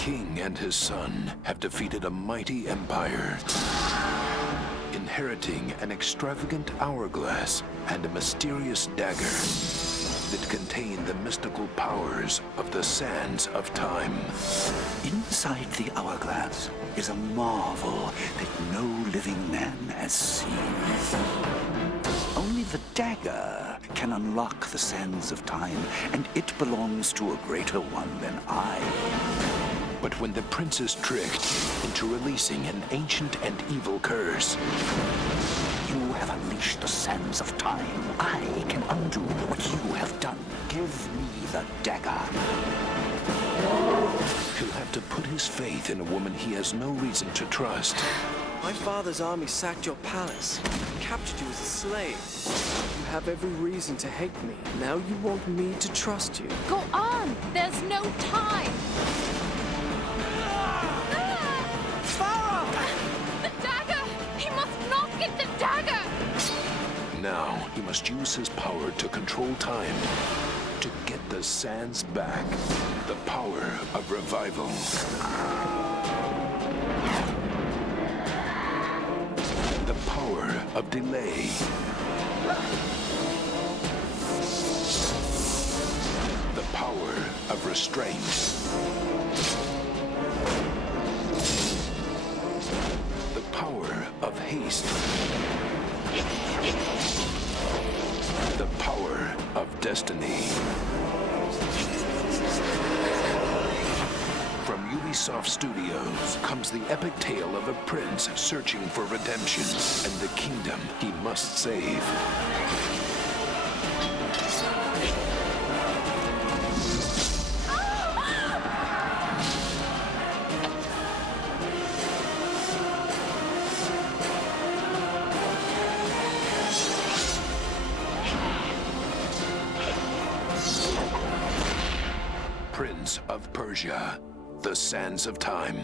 king and his son have defeated a mighty empire, inheriting an extravagant hourglass and a mysterious dagger that contain the mystical powers of the sands of time. Inside the hourglass is a marvel that no living man has seen. Only the dagger can unlock the sands of time, and it belongs to a greater one than I. But when the prince is tricked into releasing an ancient and evil curse, You have unleashed the sands of time. I can undo what you have done. Give me the dagger. he'll have to put his faith in a woman he has no reason to trust. My father's army sacked your palace, captured you as a slave. You have every reason to hate me. Now you want me to trust you. Go on! There's no time! The dagger! He must not get the dagger! Now he must use his power to control time, to get the sands back. The power of revival. The power of delay. The power of restraint. The power of haste. The power of destiny. From Ubisoft Studios comes the epic tale of a prince searching for redemption and the kingdom he must save. Prince of Persia, The Sands of Time.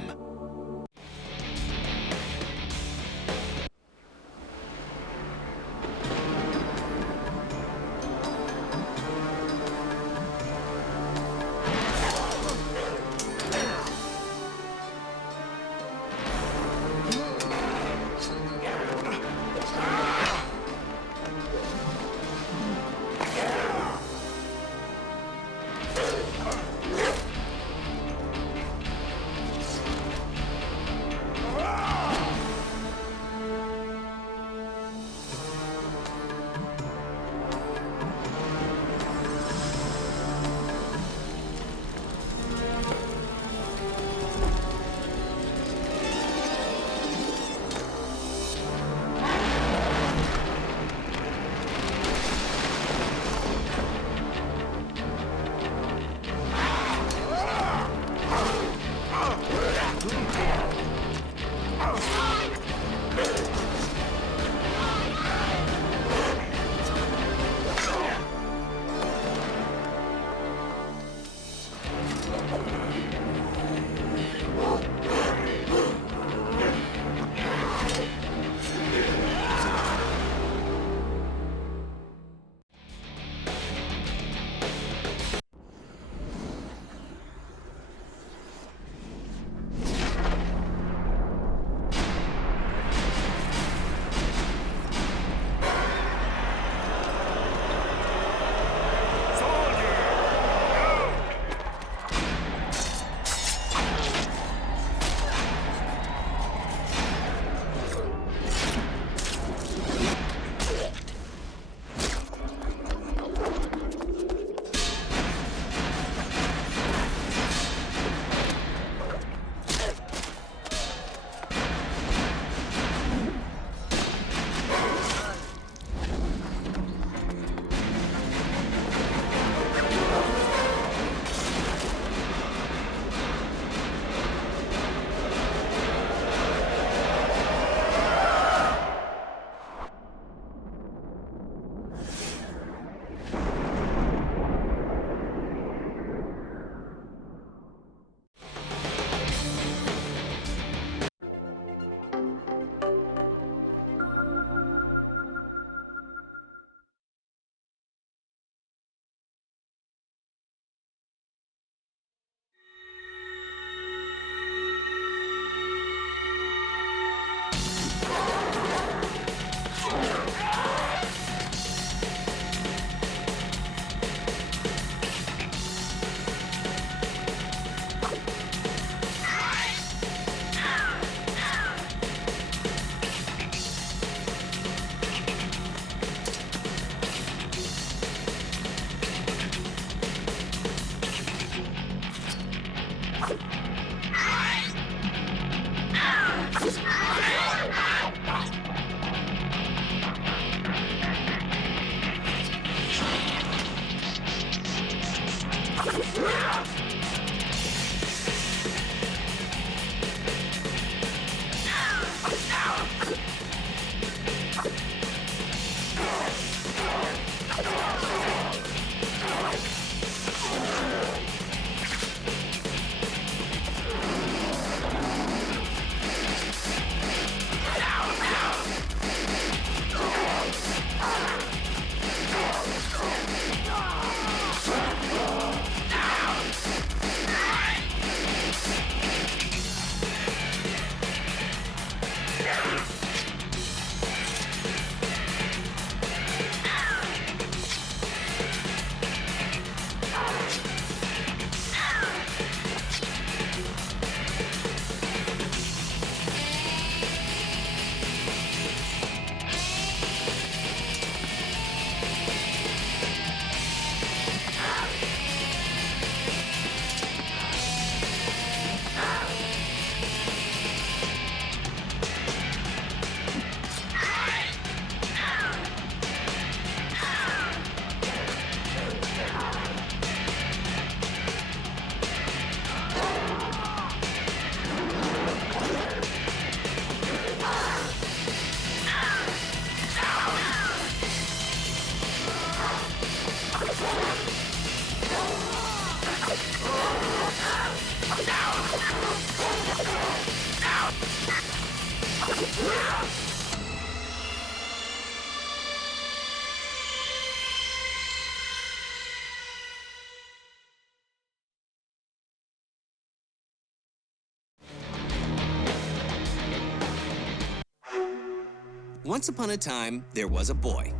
Once upon a time, there was a boy.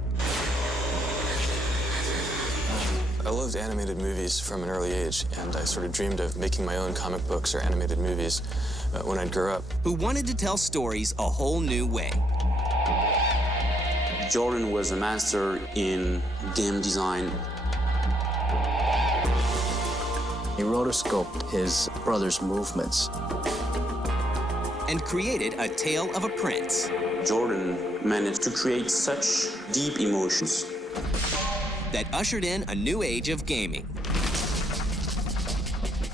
I loved animated movies from an early age, and I sort of dreamed of making my own comic books or animated movies when I'd grow up. Who wanted to tell stories a whole new way. Jordan was a master in game design. He rotoscoped his brother's movements. And created a tale of a prince. Jordan managed to create such deep emotions that ushered in a new age of gaming.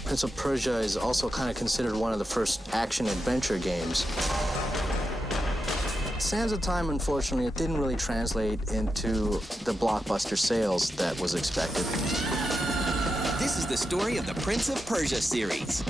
Prince of Persia is also kind of considered one of the first action-adventure games. Sands of Time, unfortunately, it didn't really translate into the blockbuster sales that was expected. This is the story of the Prince of Persia series.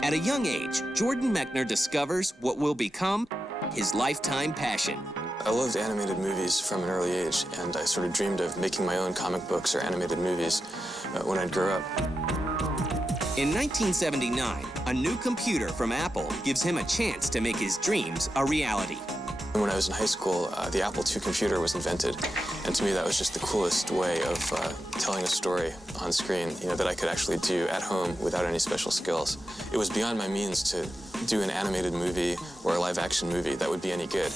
At a young age, Jordan Mechner discovers what will become his lifetime passion. I loved animated movies from an early age, and I sort of dreamed of making my own comic books or animated movies when I'd grow up. In 1979, a new computer from Apple gives him a chance to make his dreams a reality. When I was in high school, the Apple II computer was invented, and to me that was just the coolest way of telling a story on screen, that I could actually do at home without any special skills. It was beyond my means to do an animated movie or a live-action movie that would be any good.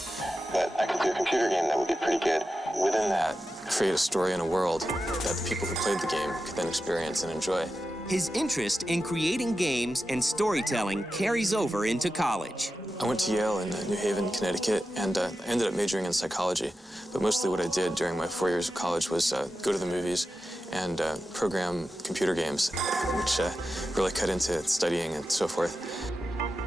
But I could do a computer game that would be pretty good. Within that, create a story and a world that the people who played the game could then experience and enjoy. His interest in creating games and storytelling carries over into college. I went to Yale in New Haven, Connecticut, and I ended up majoring in psychology. But mostly what I did during my 4 years of college was go to the movies and program computer games, which really cut into studying and so forth.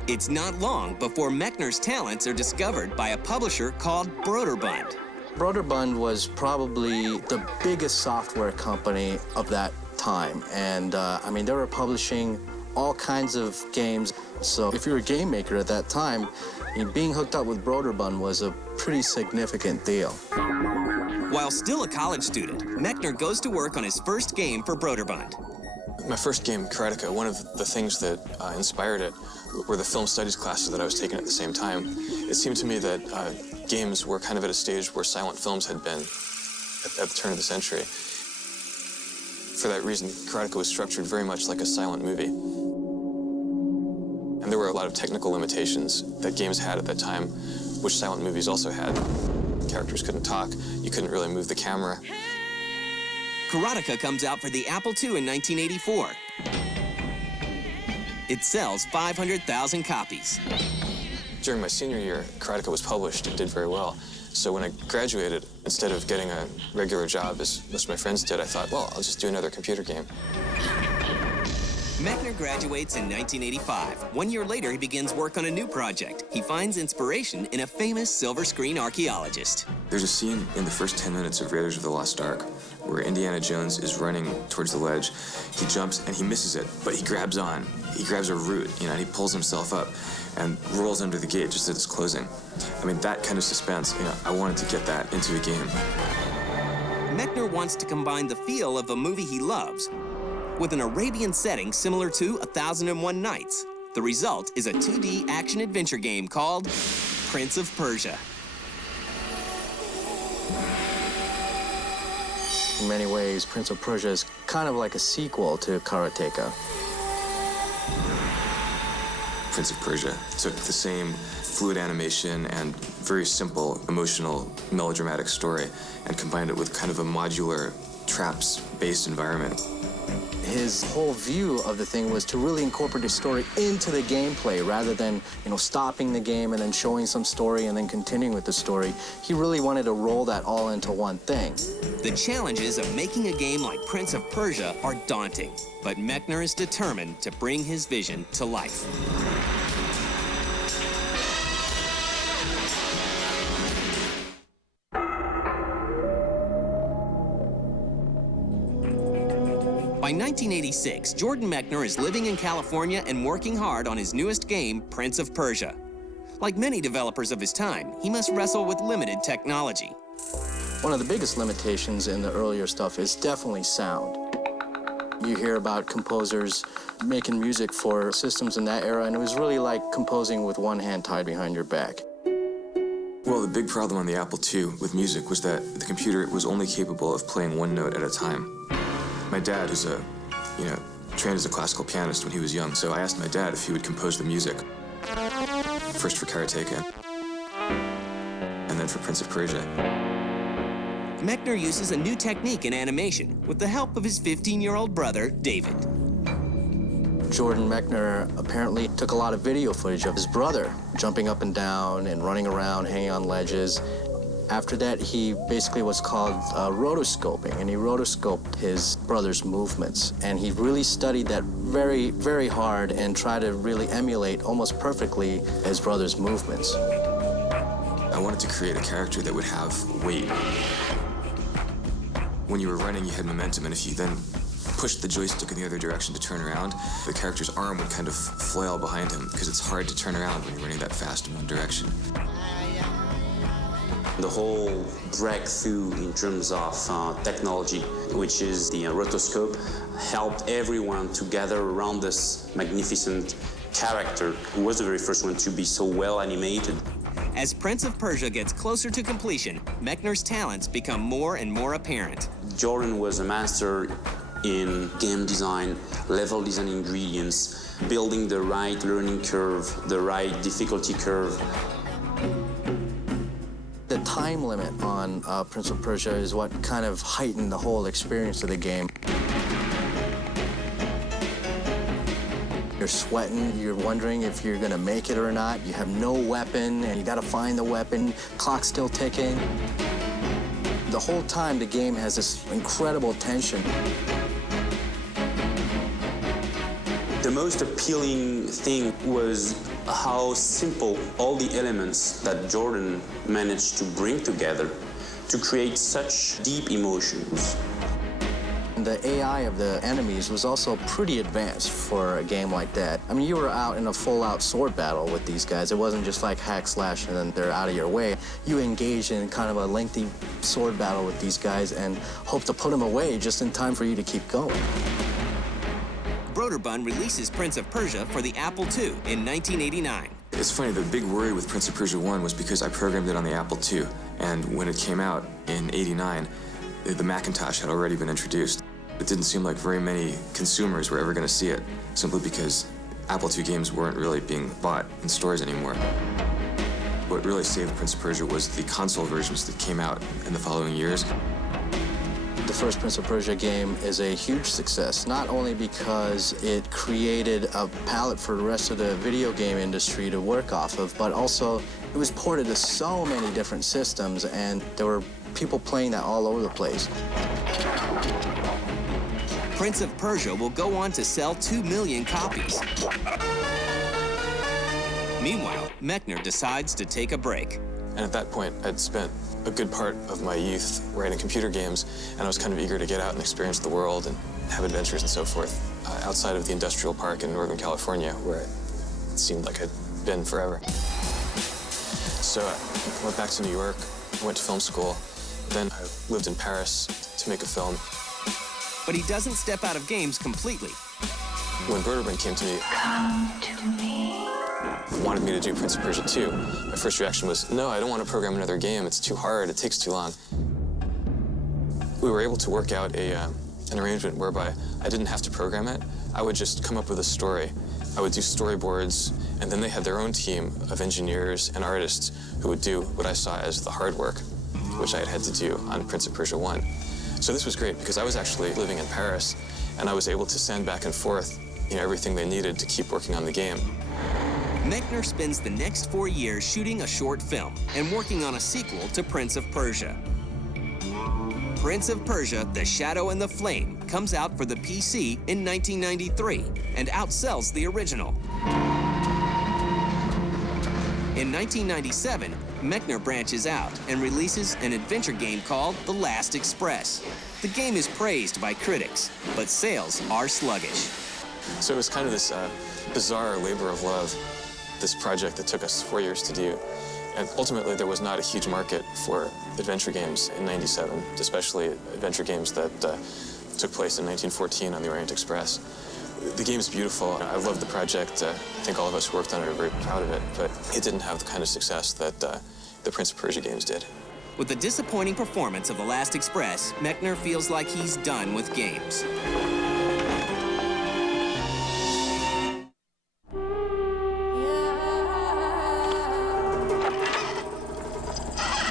It's not long before Mechner's talents are discovered by a publisher called Broderbund. Broderbund was probably the biggest software company of that time. And, they were publishing all kinds of games. So if you were a game maker at that time, being hooked up with Broderbund was a pretty significant deal. While still a college student, Mechner goes to work on his first game for Broderbund. My first game, Karateka, one of the things that inspired it were the film studies classes that I was taking at the same time. It seemed to me that games were kind of at a stage where silent films had been at the turn of the century. For that reason, Karateka was structured very much like a silent movie. And there were a lot of technical limitations that games had at that time, which silent movies also had. Characters couldn't talk, you couldn't really move the camera. Karateka comes out for the Apple II in 1984. It sells 500,000 copies. During my senior year, Karateka was published and did very well. So when I graduated, instead of getting a regular job, as most of my friends did, I thought, well, I'll just do another computer game. Mechner graduates in 1985. 1 year later, he begins work on a new project. He finds inspiration in a famous silver screen archaeologist. There's a scene in the first 10 minutes of Raiders of the Lost Ark where Indiana Jones is running towards the ledge. He jumps and he misses it, but he grabs on. He grabs a root, and he pulls himself up and rolls under the gate just as it's closing. I mean, that kind of suspense, I wanted to get that into a game. Mechner wants to combine the feel of a movie he loves with an Arabian setting similar to 1001 Nights. The result is a 2D action-adventure game called Prince of Persia. In many ways, Prince of Persia is kind of like a sequel to Karateka. Prince of Persia took the same fluid animation and very simple, emotional, melodramatic story and combined it with kind of a modular, traps-based environment. His whole view of the thing was to really incorporate the story into the gameplay rather than, stopping the game and then showing some story and then continuing with the story. He really wanted to roll that all into one thing. The challenges of making a game like Prince of Persia are daunting, but Mechner is determined to bring his vision to life. By 1986, Jordan Mechner is living in California and working hard on his newest game, Prince of Persia. Like many developers of his time, he must wrestle with limited technology. One of the biggest limitations in the earlier stuff is definitely sound. You hear about composers making music for systems in that era, and it was really like composing with one hand tied behind your back. Well, the big problem on the Apple II with music was that the computer was only capable of playing one note at a time. My dad is trained as a classical pianist when he was young, so I asked my dad if he would compose the music. First for Karateka, and then for Prince of Persia. Mechner uses a new technique in animation with the help of his 15-year-old brother, David. Jordan Mechner apparently took a lot of video footage of his brother jumping up and down and running around, hanging on ledges. After that, he basically what's called rotoscoping, and he rotoscoped his brother's movements. And he really studied that very, very hard and tried to really emulate almost perfectly his brother's movements. I wanted to create a character that would have weight. When you were running, you had momentum, and if you then pushed the joystick in the other direction to turn around, the character's arm would kind of flail behind him because it's hard to turn around when you're running that fast in one direction. The whole breakthrough in terms of technology, which is the rotoscope, helped everyone to gather around this magnificent character who was the very first one to be so well animated. As Prince of Persia gets closer to completion, Mechner's talents become more and more apparent. Jordan was a master in game design, level design ingredients, building the right learning curve, the right difficulty curve. The time limit on Prince of Persia is what kind of heightened the whole experience of the game. You're sweating, you're wondering if you're gonna make it or not. You have no weapon, and you gotta find the weapon. Clock's still ticking. The whole time, the game has this incredible tension. The most appealing thing was how simple all the elements that Jordan managed to bring together to create such deep emotions. The AI of the enemies was also pretty advanced for a game like that. I mean, you were out in a full-out sword battle with these guys. It wasn't just like hack slash and then they're out of your way. You engaged in kind of a lengthy sword battle with these guys and hope to put them away just in time for you to keep going. Broderbund releases Prince of Persia for the Apple II in 1989. It's funny, the big worry with Prince of Persia 1 was because I programmed it on the Apple II, and when it came out in '89, the Macintosh had already been introduced. It didn't seem like very many consumers were ever going to see it, simply because Apple II games weren't really being bought in stores anymore. What really saved Prince of Persia was the console versions that came out in the following years. The first Prince of Persia game is a huge success, not only because it created a palette for the rest of the video game industry to work off of, but also it was ported to so many different systems, and there were people playing that all over the place. Prince of Persia will go on to sell 2 million copies. Meanwhile, Mechner decides to take a break. And at that point, I'd spent a good part of my youth writing computer games, and I was kind of eager to get out and experience the world and have adventures and so forth outside of the industrial park in Northern California, where it seemed like I'd been forever. So I went back to New York, went to film school, then I lived in Paris to make a film. But he doesn't step out of games completely. When Vertebrate came to me, wanted me to do Prince of Persia 2, my first reaction was, no, I don't want to program another game. It's too hard. It takes too long. We were able to work out an arrangement whereby I didn't have to program it. I would just come up with a story. I would do storyboards, and then they had their own team of engineers and artists who would do what I saw as the hard work, which I had to do on Prince of Persia 1. So this was great because I was actually living in Paris, and I was able to send back and forth, everything they needed to keep working on the game. Mechner spends the next 4 years shooting a short film and working on a sequel to Prince of Persia. Prince of Persia, The Shadow and the Flame comes out for the PC in 1993 and outsells the original. In 1997, Mechner branches out and releases an adventure game called The Last Express. The game is praised by critics, but sales are sluggish. So it was kind of this bizarre labor of love, this project that took us 4 years to do. And ultimately, there was not a huge market for adventure games in '97, especially adventure games that took place in 1914 on the Orient Express. The game's beautiful. I love the project. I think all of us who worked on it are very proud of it, but it didn't have the kind of success that the Prince of Persia games did. With the disappointing performance of The Last Express, Mechner feels like he's done with games.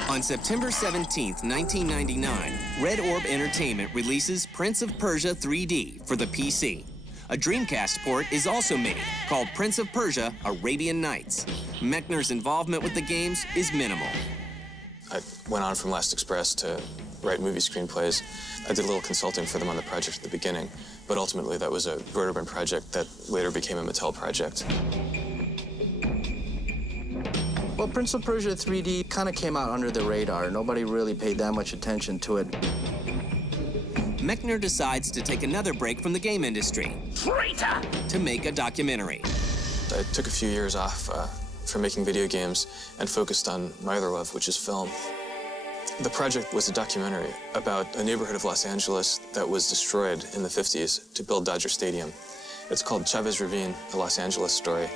On September 17, 1999, Red Orb Entertainment releases Prince of Persia 3D for the PC. A Dreamcast port is also made, called Prince of Persia Arabian Nights. Mechner's involvement with the games is minimal. I went on from Last Express to write movie screenplays. I did a little consulting for them on the project at the beginning, but ultimately that was a Vertebrate project that later became a Mattel project. Well, Prince of Persia 3D kind of came out under the radar. Nobody really paid that much attention to it. Mechner decides to take another break from the game industry to make a documentary. I took a few years off from making video games and focused on my other love, which is film. The project was a documentary about a neighborhood of Los Angeles that was destroyed in the 50s to build Dodger Stadium. It's called Chavez Ravine, a Los Angeles story.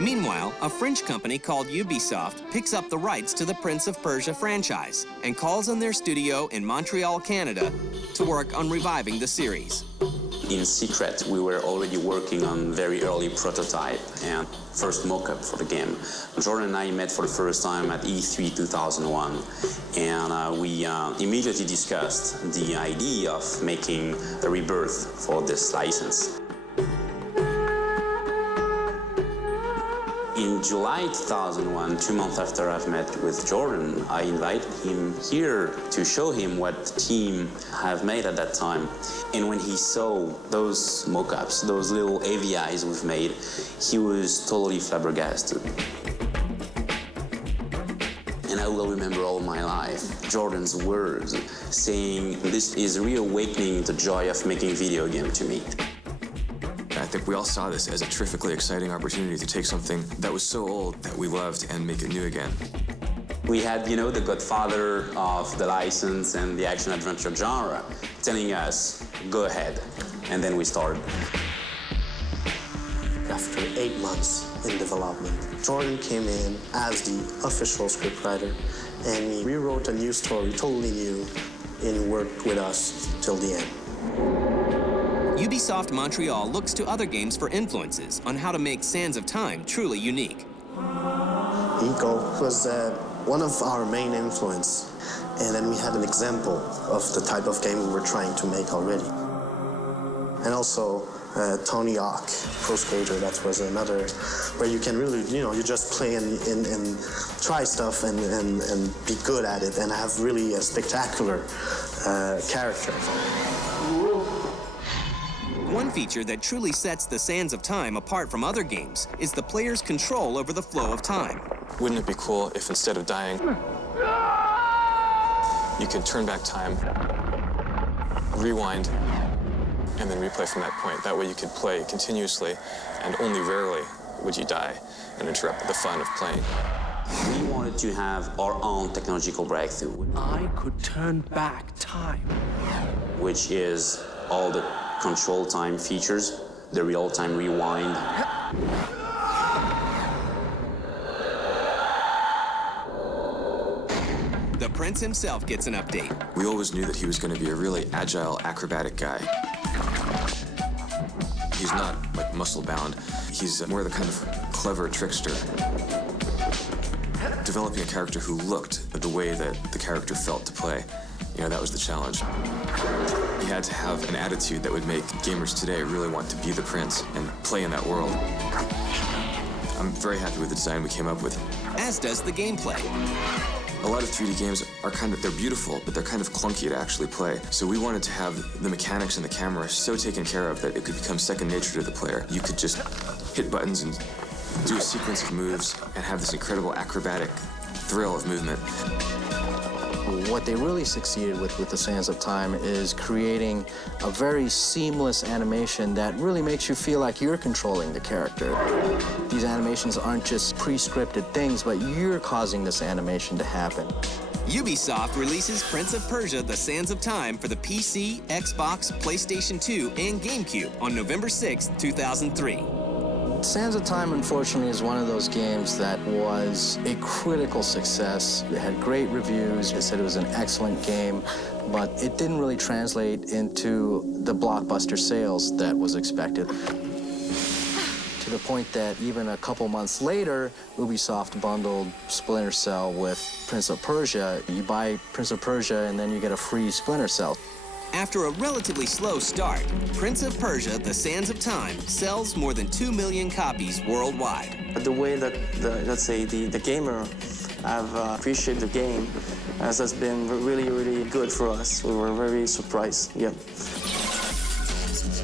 Meanwhile, a French company called Ubisoft picks up the rights to the Prince of Persia franchise and calls on their studio in Montreal, Canada, to work on reviving the series. In secret, we were already working on very early prototype and first mock-up for the game. Jordan and I met for the first time at E3 2001, and we immediately discussed the idea of making a rebirth for this license. In July 2001, 2 months after I've met with Jordan, I invited him here to show him what the team have made at that time. And when he saw those mock-ups, those little AVIs we've made, he was totally flabbergasted. And I will remember all my life Jordan's words saying, "This is reawakening the joy of making video game to me." I think we all saw this as a terrifically exciting opportunity to take something that was so old that we loved and make it new again. We had, the godfather of the license and the action-adventure genre telling us, go ahead. And then we started. After 8 months in development, Jordan came in as the official scriptwriter, and he rewrote a new story, totally new, and worked with us till the end. Ubisoft Montreal looks to other games for influences on how to make Sands of Time truly unique. Eco was one of our main influence, and then we had an example of the type of game we were trying to make already. And also Tony Hawk, Pro Skater, that was another where you can really, you just play and try stuff and be good at it and have really a spectacular character. One feature that truly sets the Sands of Time apart from other games is the player's control over the flow of time. Wouldn't it be cool if instead of dying, you could turn back time, rewind, and then replay from that point? That way you could play continuously, and only rarely would you die and interrupt the fun of playing. We wanted to have our own technological breakthrough. I could turn back time. Which is all the control time features, the real-time rewind. The Prince himself gets an update. We always knew that he was going to be a really agile, acrobatic guy. He's not like muscle-bound. He's more the kind of clever trickster. Developing a character who looked the way that the character felt to play, that was the challenge. He had to have an attitude that would make gamers today really want to be the Prince and play in that world. I'm very happy with the design we came up with. As does the gameplay. A lot of 3D games are they're beautiful, but they're kind of clunky to actually play. So we wanted to have the mechanics and the camera so taken care of that it could become second nature to the player. You could just hit buttons and do a sequence of moves and have this incredible acrobatic thrill of movement. What they really succeeded with the Sands of Time is creating a very seamless animation that really makes you feel like you're controlling the character. These animations aren't just pre-scripted things, but you're causing this animation to happen. Ubisoft releases Prince of Persia: The Sands of Time for the PC, Xbox, PlayStation 2, and GameCube on November 6, 2003. Sands of Time, unfortunately, is one of those games that was a critical success. It had great reviews. It said it was an excellent game, but it didn't really translate into the blockbuster sales that was expected. To the point that even a couple months later, Ubisoft bundled Splinter Cell with Prince of Persia. You buy Prince of Persia, and then you get a free Splinter Cell. After a relatively slow start, Prince of Persia: The Sands of Time sells more than 2 million copies worldwide. The way that, the gamer have appreciated the game has been really, really good for us. We were very surprised, yeah.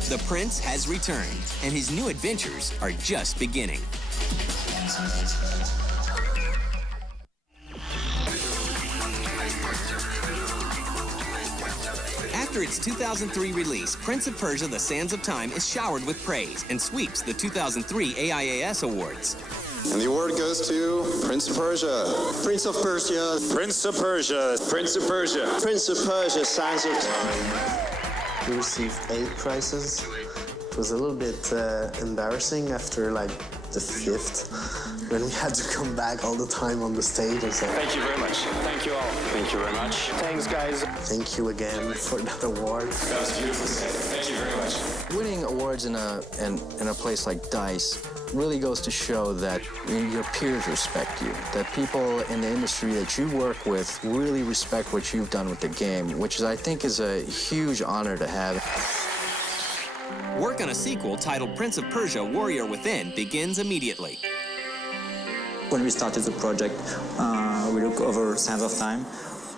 The Prince has returned, and his new adventures are just beginning. After its 2003 release, Prince of Persia: The Sands of Time is showered with praise and sweeps the 2003 AIAS Awards. And the award goes to Prince of Persia. Prince of Persia. Prince of Persia. Prince of Persia. Prince of Persia, Sands of Time. We received 8 prizes. It was a little bit embarrassing after the 5th, when we had to come back all the time on the stage and say, Thank you very much. Thank you all. Thank you very much. Thanks, guys. Thank you again for that award. That was beautiful. Thank you very much. Winning awards in a place like DICE really goes to show that your peers respect you, that people in the industry that you work with really respect what you've done with the game, which I think is a huge honor to have. Work on a sequel titled Prince of Persia: Warrior Within begins immediately. When we started the project, we looked over Sands of Time.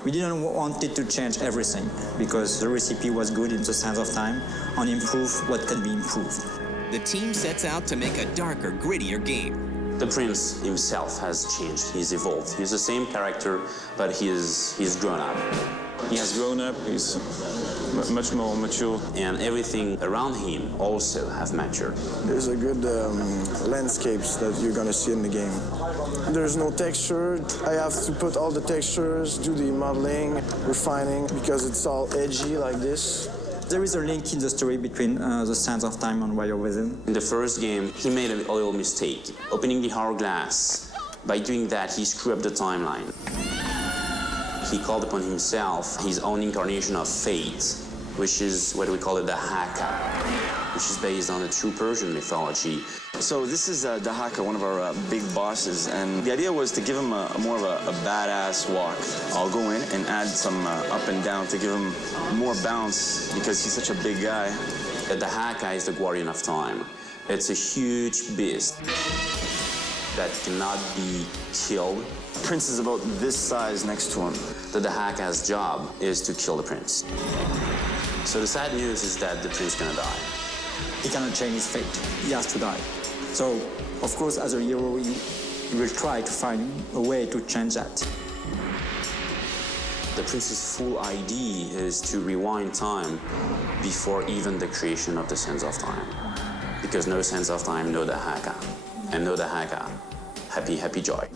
We didn't want it to change everything because the recipe was good in the Sands of Time and improve what can be improved. The team sets out to make a darker, grittier game. The Prince himself has changed. He's evolved. He's the same character, but he's grown up. He has grown up. He's much more mature. And everything around him also have matured. There's a good landscapes that you're gonna see in the game. There's no texture. I have to put all the textures, do the modeling, refining, because it's all edgy like this. There is a link in the story between the Sands of Time and Warrior Within. In the first game, he made a little mistake, opening the hourglass. By doing that, he screwed up the timeline. He called upon himself his own incarnation of fate, which is what we call it the Haka, which is based on the true Persian mythology. So this is Dahaka, one of our big bosses, and the idea was to give him more of a badass walk. I'll go in and add some up and down to give him more bounce because he's such a big guy. The Haka is the guardian of time. It's a huge beast that cannot be killed. Prince is about this size next to him. The Dahaka's job is to kill the prince. So the sad news is that the prince is gonna die. He cannot change his fate. He has to die. So, of course, as a hero, you will try to find a way to change that. The prince's full idea is to rewind time before even the creation of the Sands of Time. Because no Sands of Time, no Dahaka. And no Dahaka, happy, happy joy.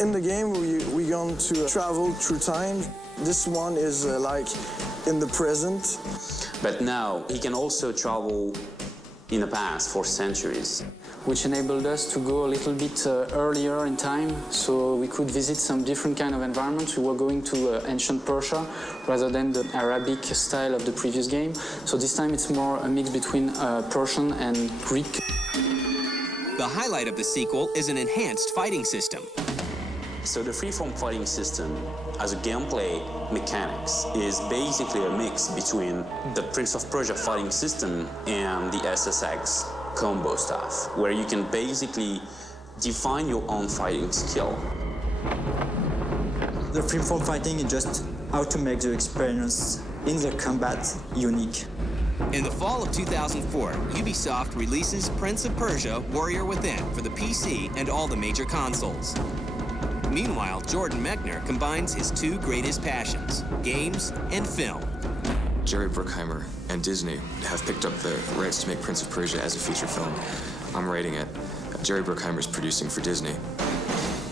In the game, we're going to travel through time. This one is like in the present. But now, he can also travel in the past for centuries. Which enabled us to go a little bit earlier in time, so we could visit some different kind of environments. We were going to ancient Persia rather than the Arabic style of the previous game. So this time it's more a mix between Persian and Greek. The highlight of the sequel is an enhanced fighting system. So the freeform fighting system, as a gameplay mechanics, is basically a mix between the Prince of Persia fighting system and the SSX combo stuff, where you can basically define your own fighting skill. The freeform fighting is just how to make the experience in the combat unique. In the fall of 2004, Ubisoft releases Prince of Persia: Warrior Within for the PC and all the major consoles. Meanwhile, Jordan Mechner combines his two greatest passions, games and film. Jerry Bruckheimer and Disney have picked up the rights to make Prince of Persia as a feature film. I'm writing it. Jerry Bruckheimer is producing for Disney.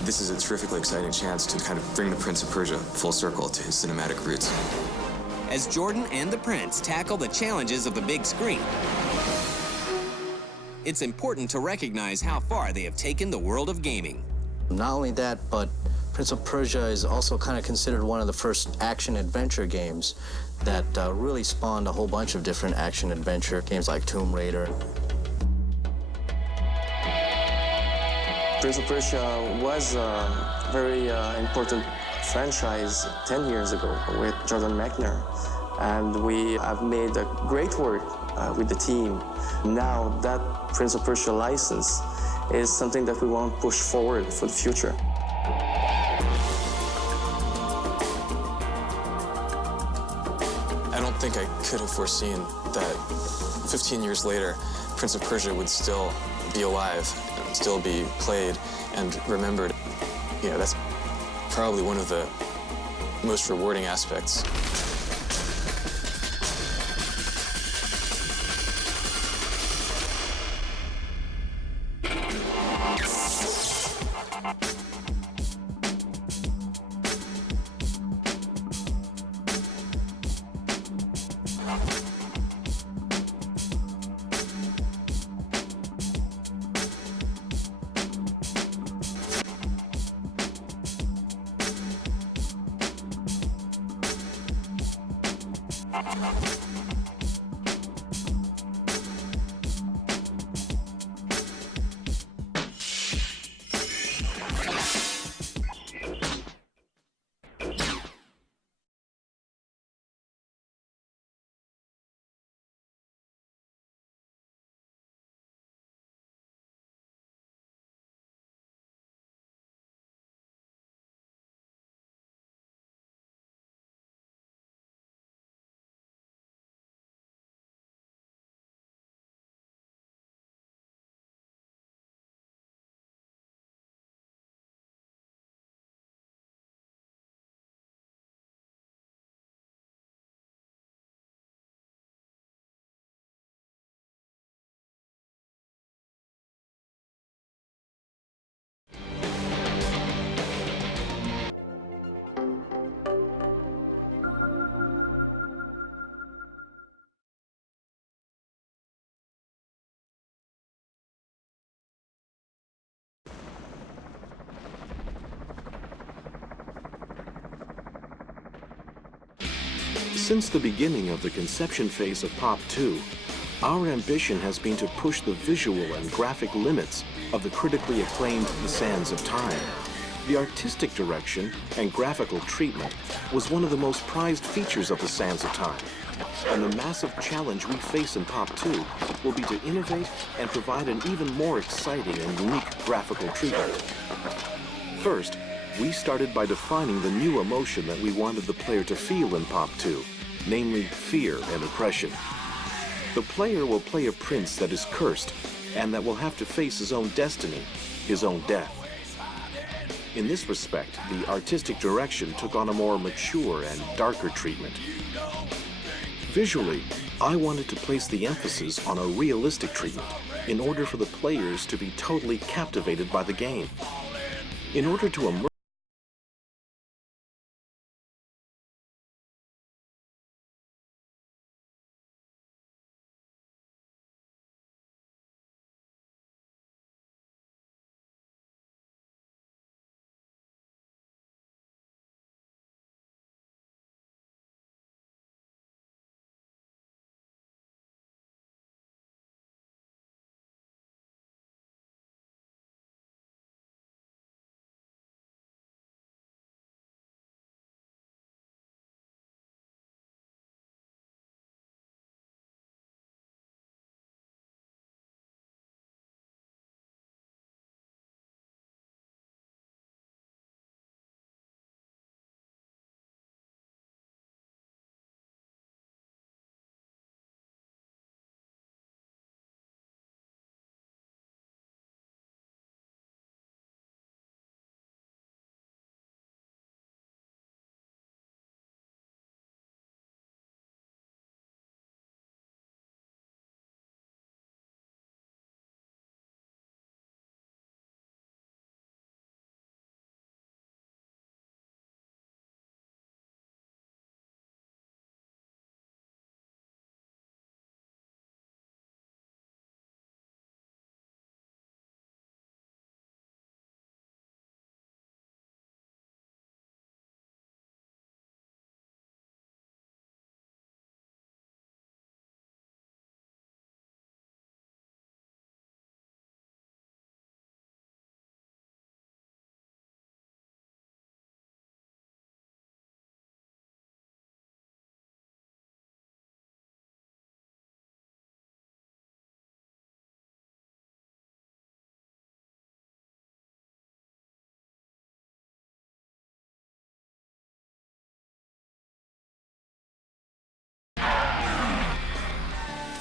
This is a terrifically exciting chance to kind of bring the Prince of Persia full circle to his cinematic roots. As Jordan and the Prince tackle the challenges of the big screen, it's important to recognize how far they have taken the world of gaming. Not only that, but Prince of Persia is also kind of considered one of the first action-adventure games that really spawned a whole bunch of different action-adventure games like Tomb Raider. Prince of Persia was a very important franchise 10 years ago with Jordan Mechner, and we have made a great work with the team. Now that Prince of Persia license is something that we want to push forward for the future. I don't think I could have foreseen that 15 years later, Prince of Persia would still be alive, and still be played and remembered. You know, that's probably one of the most rewarding aspects. Since the beginning of the conception phase of Pop 2, our ambition has been to push the visual and graphic limits of the critically acclaimed The Sands of Time. The artistic direction and graphical treatment was one of the most prized features of The Sands of Time. And the massive challenge we face in Pop 2 will be to innovate and provide an even more exciting and unique graphical treatment. First, we started by defining the new emotion that we wanted the player to feel in Pop 2, namely fear and oppression. The player will play a prince that is cursed and that will have to face his own destiny, his own death. In this respect, the artistic direction took on a more mature and darker treatment. Visually, I wanted to place the emphasis on a realistic treatment in order for the players to be totally captivated by the game. In order to immerse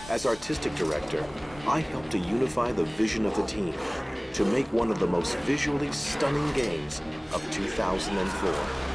As artistic director, I helped to unify the vision of the team to make one of the most visually stunning games of 2004.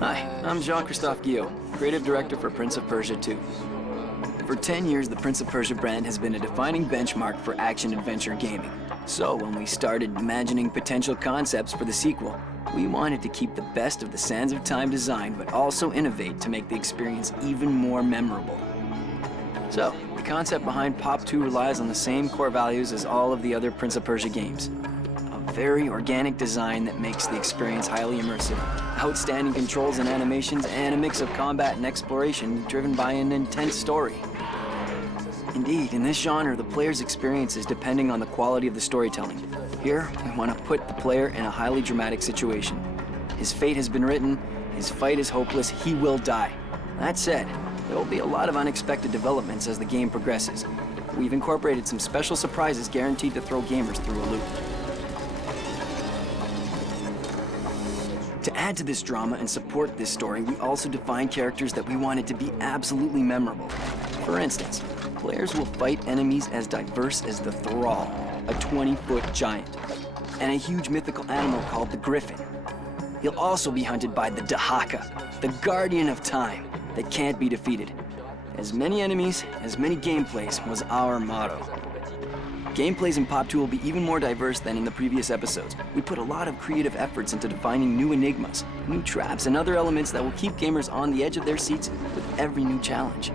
Hi, I'm Jean-Christophe Guillot, creative director for Prince of Persia 2. For 10 years, the Prince of Persia brand has been a defining benchmark for action-adventure gaming. So when we started imagining potential concepts for the sequel, we wanted to keep the best of the Sands of Time design, but also innovate to make the experience even more memorable. So, the concept behind Pop 2 relies on the same core values as all of the other Prince of Persia games. A very organic design that makes the experience highly immersive, outstanding controls and animations, and a mix of combat and exploration driven by an intense story. Indeed, in this genre, the player's experience is depending on the quality of the storytelling. Here, we want to put the player in a highly dramatic situation. His fate has been written, his fight is hopeless, he will die. That said, there will be a lot of unexpected developments as the game progresses. We've incorporated some special surprises guaranteed to throw gamers through a loop. To add to this drama and support this story, we also defined characters that we wanted to be absolutely memorable. For instance, players will fight enemies as diverse as the Thrall, a 20-foot giant, and a huge mythical animal called the Griffin. He'll also be hunted by the Dahaka, the guardian of time that can't be defeated. As many enemies, as many gameplays was our motto. Gameplays in Pop 2 will be even more diverse than in the previous episodes. We put a lot of creative efforts into defining new enigmas, new traps, and other elements that will keep gamers on the edge of their seats with every new challenge.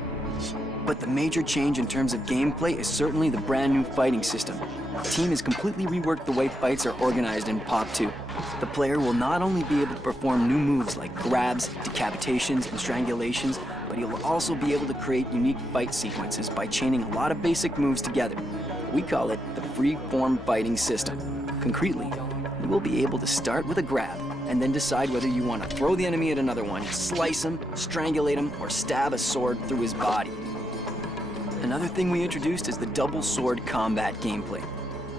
But the major change in terms of gameplay is certainly the brand new fighting system. The team has completely reworked the way fights are organized in Pop 2. The player will not only be able to perform new moves like grabs, decapitations, and strangulations, but he will also be able to create unique fight sequences by chaining a lot of basic moves together. We call it the free-form fighting system. Concretely, you will be able to start with a grab and then decide whether you want to throw the enemy at another one, slice him, strangulate him, or stab a sword through his body. Another thing we introduced is the double sword combat gameplay.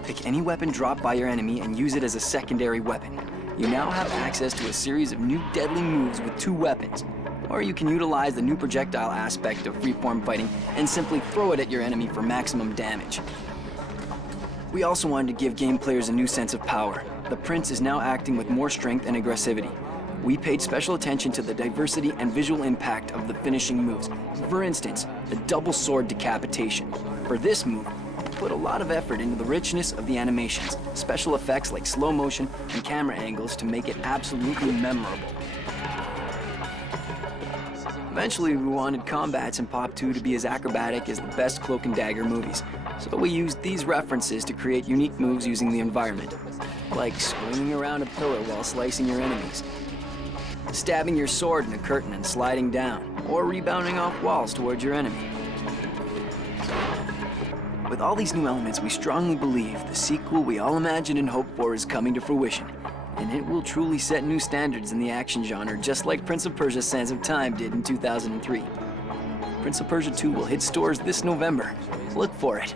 Pick any weapon dropped by your enemy and use it as a secondary weapon. You now have access to a series of new deadly moves with 2 weapons. Or you can utilize the new projectile aspect of freeform fighting and simply throw it at your enemy for maximum damage. We also wanted to give game players a new sense of power. The Prince is now acting with more strength and aggressivity. We paid special attention to the diversity and visual impact of the finishing moves. For instance, the double sword decapitation. For this move, we put a lot of effort into the richness of the animations, special effects like slow motion and camera angles to make it absolutely memorable. Eventually, we wanted combats in Pop 2 to be as acrobatic as the best cloak and dagger movies, so we used these references to create unique moves using the environment, like swinging around a pillar while slicing your enemies, stabbing your sword in a curtain and sliding down, or rebounding off walls towards your enemy. With all these new elements, we strongly believe the sequel we all imagined and hoped for is coming to fruition, and it will truly set new standards in the action genre, just like Prince of Persia: Sands of Time did in 2003. Prince of Persia 2 will hit stores this November. Look for it.